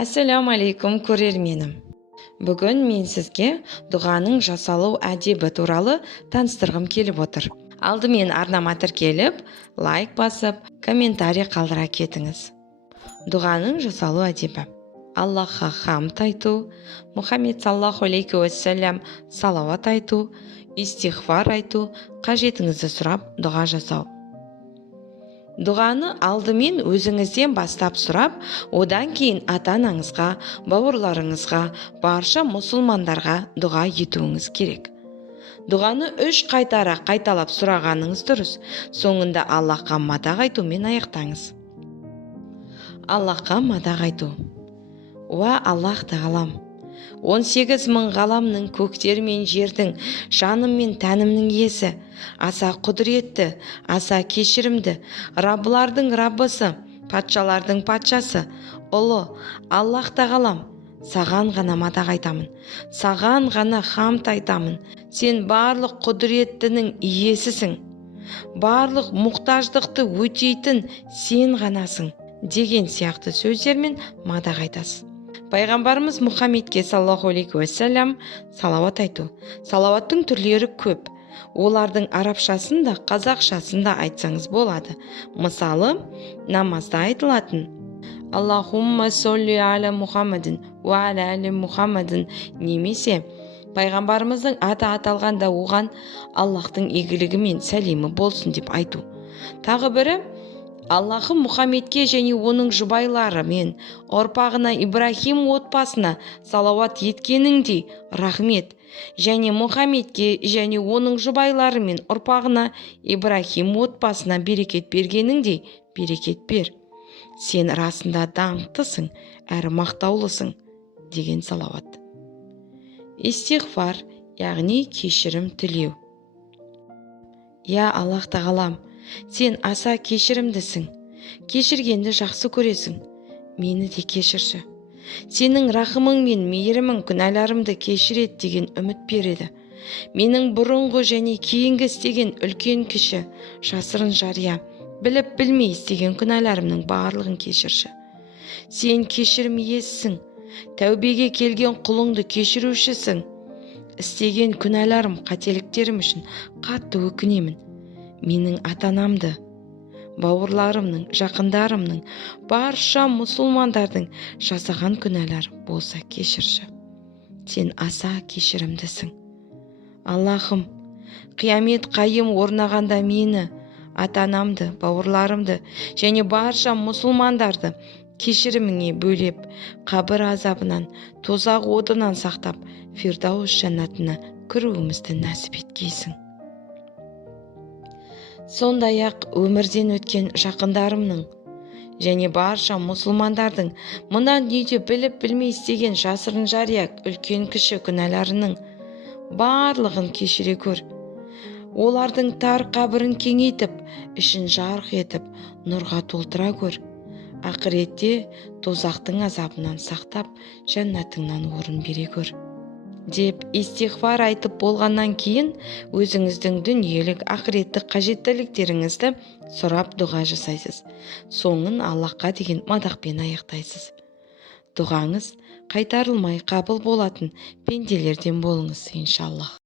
Ассаламу алейкум көрерменім. Бүгін мен сізге дұғаның жасалу әдебі туралы таныстырғым келіп отыр. Алдымен арнама тіркеліп, лайк басып, комментарий қалдыра кетіңіз. Дұғаның жасалу әдебі. Аллахқа хамд айту, Мұхаммед саллаллаху алейхи уассалям салауат айту, истихфар айту, қажетіңізді сұрап дұға жасау. Дұғаны алдымен өзіңізден бастап сұрап, одан кейін ата-анаңызға, бауырларыңызға, барша мұсылмандарға дұға етуіңіз керек. Дұғаны 3 қайтара қайталап сұрағаныңыз дұрыс. Соңында Аллахқа мадақ айтумен аяқтаңыз. Аллахқа мадақ айту. Уа Аллах тағалам, 18 мың ғаламның, көктер мен жердің, жаным мен тәнімнің иесі, аса құдіретті, аса кешірімді, Раббылардың Раббысы, патшалардың патшасы, ұлы Аллах тағалам, саған ғана мадақ айтамын, саған ғана хамд айтамын. Сен барлық құдіреттінің иесісің, барлық мұқтаждықты өтейтін сен ғанасың, деген сияқты сөздермен мадақ айтасыз. Пайғамбарымыз Мұхаммедке саллаллаху алейхи уассалям салауат айту. Салауаттың түрлері көп. Олардың арабшасын да, қазақшасын да айтсаңыз болады. Мысалы, намазда айтылатын Аллахумма солли аля Мұхаммадин уа аля али Мұхаммадин, немесе пайғамбарымыздың аты аталғанда оған Аллахтың игілігі мен сәлемі болсын деп айту. Тағы бірі Аллахым Мұхаммедке және оның жұбайлары мен ұрпағына Ибрахим отбасына салауат еткеніңдей рахмет, және Мұхаммедке және оның жұбайлары мен ұрпағына Ибрахим отбасына берекет бергеніңдей берекет бер. Сен расында даңқтысың, әрі мақтаулысың, деген салауат. Истихфар, яғни кешірім тілеу. Я Аллах тағалам, сен аса кешірімдісің, кешіргенді жақсы көресің, мені де кешірші. Сенің рахымың мен мейірімің күнәларымды кешірет деген үміт береді. Менің бұрынғы және кейінгі істеген үлкен кіші, жасырын жария, біліп білмей істеген күнәларымның барлығын кешірші. Сен кешірім иесісің, тәубеге келген құлыңды кешірушісің. Істеген күнәларым, қателіктерім үшін қатты өкінемін. Менің ата-анамды, бауырларымның, жақындарымның, барша мұсылмандардың жасаған күнәлар болса кешірші. Сен аса кешірімдісің. Аллахым, қиямет қайым орнағанда мені, ата-анамды, бауырларымды және барша мұсылмандарды кешіріміңе бөлеп, қабір азабынан, тозақ отынан сақтап, Фирдаус жәннатына кіруімізді нәсіп еткейсің. Сондай-ақ өмірден өткен жақындарымның және барша мұсылмандардың мына дүниеде біліп білмей істеген жасырын жария, үлкен кіші күнәларының барлығын кешіре көр. Олардың тар қабірін кеңейтіп, ішін жарық етіп, нұрға толтыра көр. Ақыретте тозақтың азабынан сақтап, жәннатыңнан орын бере көр. Деп истихфар айтып болғаннан кейін өзіңіздің дүниелік ақыреттік қажеттіліктеріңізді сұрап дұға жасайсыз. Соңын Аллахқа деген мадақпен аяқтайсыз. Дұғаңыз қайтарылмай қабыл болатын пенделерден болыңыз, иншаллах.